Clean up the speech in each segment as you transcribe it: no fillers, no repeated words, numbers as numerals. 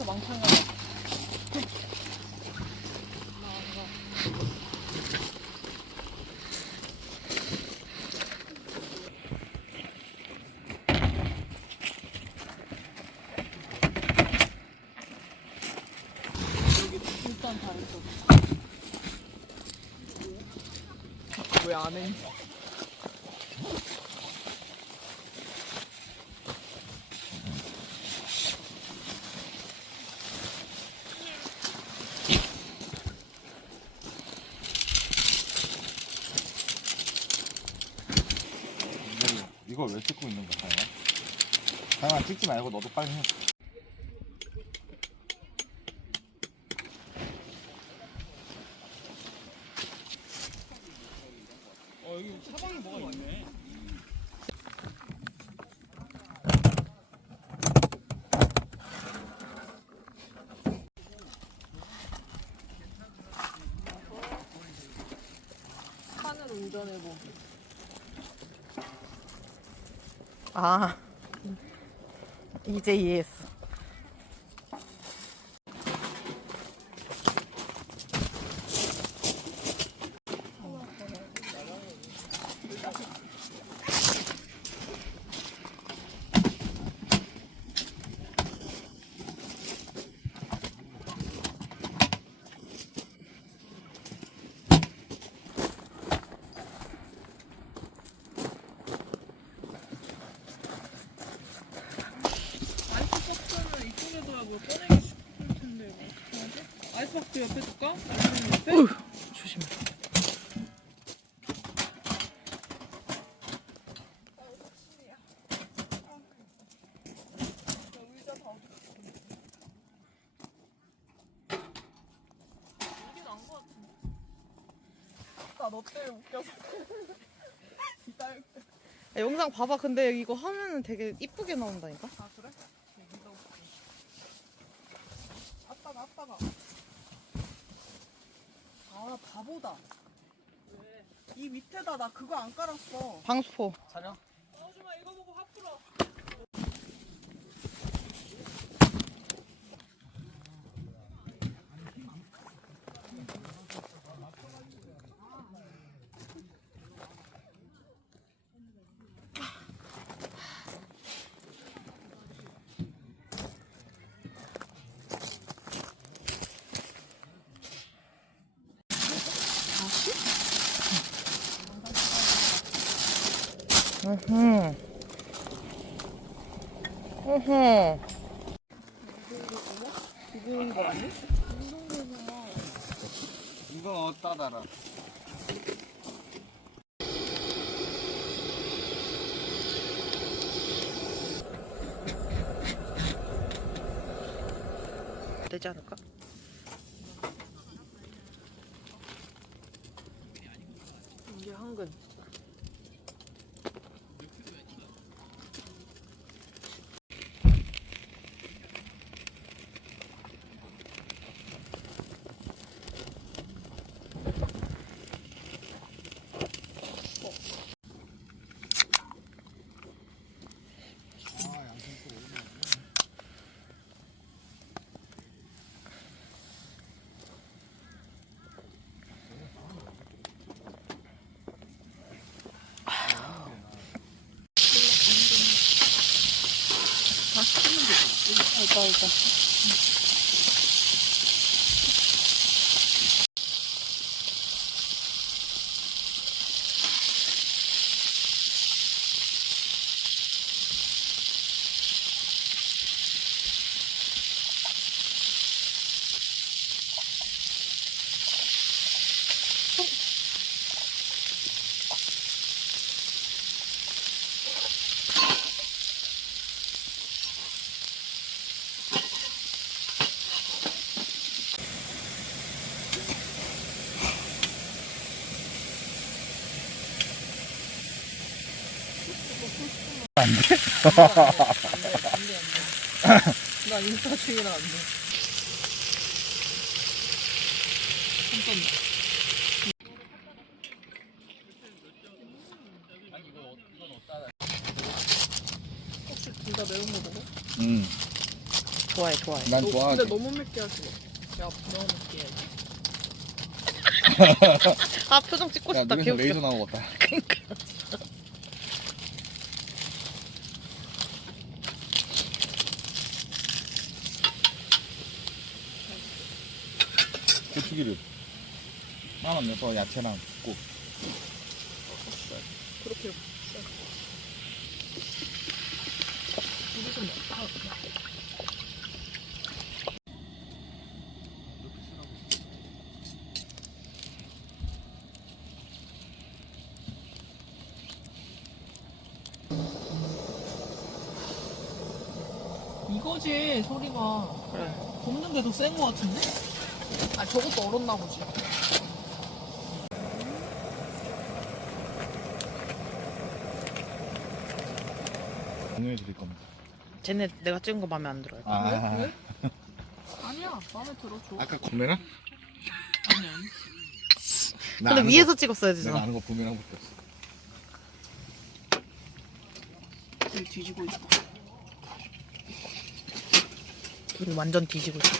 똥에서 망창 가자. 일단 다 했어. 왜 안 해? 이걸 왜 찍고 있는 거야, 다영아? 다영아 찍지 말고 너도 빨리 해. 여기 사방에 뭐가 있네. 차는 운전해보기. 아, 이제 이해했어. 아이스박스는 이쪽에 둬야 뭘 꺼내기 싶을 텐데 뭐 어떡하지? 아이스박스 옆에 둘까? 아니면 옆에? 조심해. 이게 나은 것 같은데. 나 너 때문에 웃겨서. 기다려. 야, 영상 봐봐. 근데 이거 하면은 되게 이쁘게 나온다니까? 아 그래? 이거 아빠가 아 바보다. 왜? 이 밑에다 나 그거 안 깔았어. 방수포. 촬영? 나오지마 이거 보고 확 풀어. 으흠. 으흠. 비비는 거 아니? 이거 어디다 달아? 되지 않을까? 이게 한근. 일단. 안 돼? 나 인스타 중이라 안 돼. 혹시 둘 다 매운 거 먹어? 응. 좋아해 좋아해. 난 좋아하지. 근데 너무 맵게 하지 마. 야, 너무 맵게 해야지. 아 표정 찍고 야, 싶다. 눈에서 개웃겨. 레이저 나오겠다. 그러니까. 고추기름. 하나 넣어서 야채랑 볶고. 그렇게 이거지 소리가. 그래. 굽는데 더 센 거 같은데? 아 저것도 얼었나 보지. 공유해 드릴 겁니다. 쟤네 내가 찍은 거 마음에 안 들어요. 아, 왜? 아니야 마음에 들어 줘. 아까 구매랑? 아니 아니. 근데 위에서 찍었어야 내가 되잖아. 아는 거 부메랑밖에 없어. 여기 뒤지고 있어. 우리 완전 뒤지고 있어.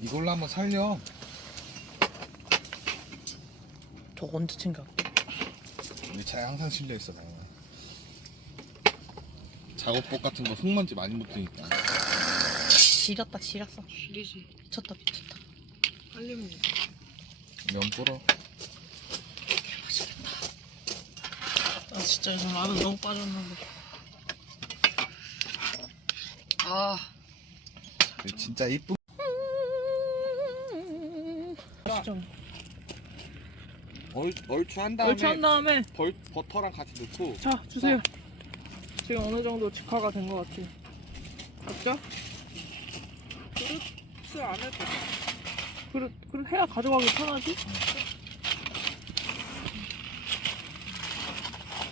이걸로 한번 살려. 저거 언제 챙겨? 우리 차에 항상 실려 있어 나. 작업복 같은 거 흙먼지 많이 묻으니까. 지렸다 지렸어. 이리지. 미쳤다 미쳤다. 빨리 먹어. 면 불어. 아 진짜 이거 라면 너무 빠졌는데. 아. 진짜 이쁜. 진짜. 얼추한 다음에 얼추한 다음에 버터랑 같이 넣고. 자 주세요. 지금 어느 정도 직화가 된 것 같아요. 각자 그릇을 안 해도 돼. 그릇 해야 가져가기 편하지?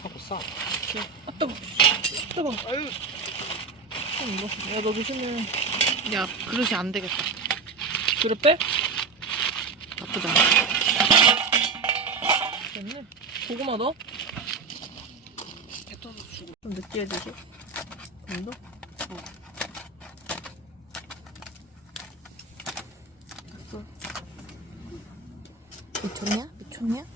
하고 싸. 아 뜨거. 뜨거. 아유. 좀 익었어. 야 너 조심해. 야 그릇이 안 되겠다. 그릇 빼? 나쁘지 않아. 됐네. 고구마 넣어? 좀 느끼해지지? 좀 더? 됐어. 미쳤냐? 미쳤냐?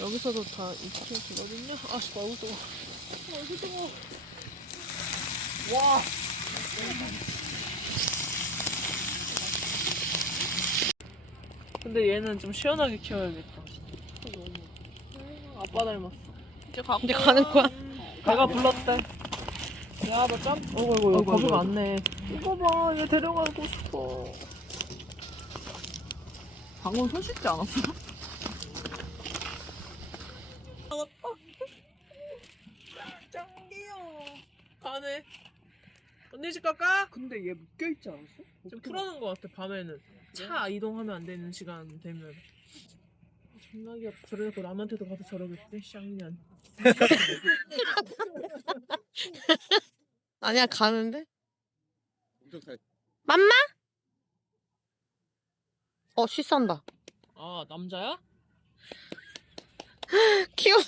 여기서도 다 익혀지거든요? 아씨, 너무 뜨거워. 너무 뜨거워. 와! 근데 얘는 좀 시원하게 키워야겠다. 너무. 아빠 닮았어. 이제 가는 거야? 배가 불렀대. 야, 너 짬? 어이구, 겁이 많네. 이거 봐, 얘 데려가고 싶어. 방금 손 씻지 않았어? 짱 귀여워. 가네. 언니 집 갈까? 근데 얘 묶여있지 않았어? 좀 풀어놓은 것 같아, 밤에는. 차 이동하면 안 되는 시간 되면. 존나 귀엽다. 저래놓고 남한테도 가서 저러겠지? 쌍년. 아니야 가는데? 맘마? 쉬싼다. 아, 남자야? 귀여워.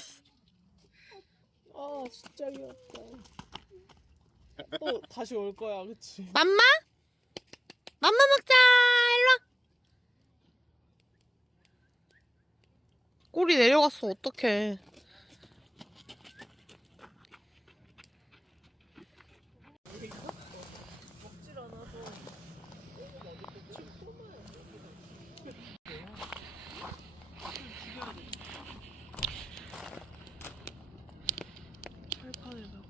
아, 진짜 귀엽다. 또 다시 올 거야, 그치? 맘마? 맘마 먹자. 일로와. 꼬리 내려갔어. 어떡해. 먹질 않아서. 팔판에다가.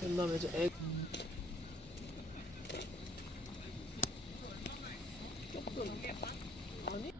그다음에 이제 애 조금 아니?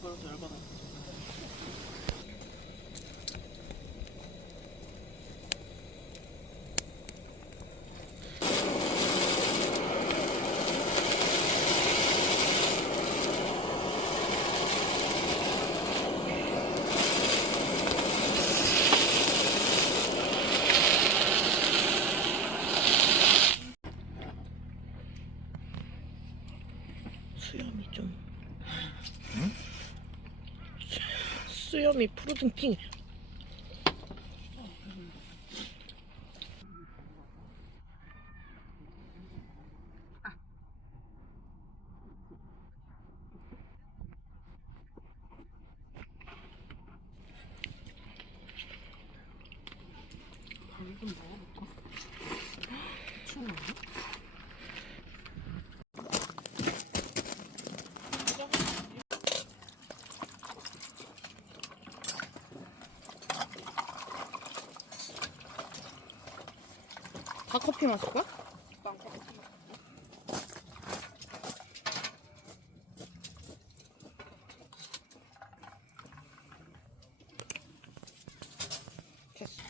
그래서 열받아. 수염이 좀. 응? 수염이 푸르둥핑. 좀 먹어볼까? 추운 거 다 커피 마실 거야? 됐어.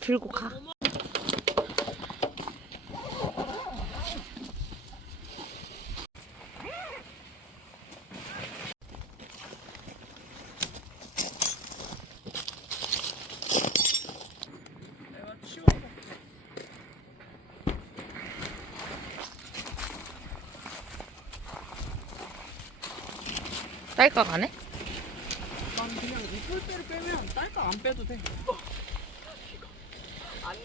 들고 가. 내가 치워볼게. 딸깍 안 해? 난 그냥 이 폴대를 빼면 딸깍 안 빼도 돼. 아니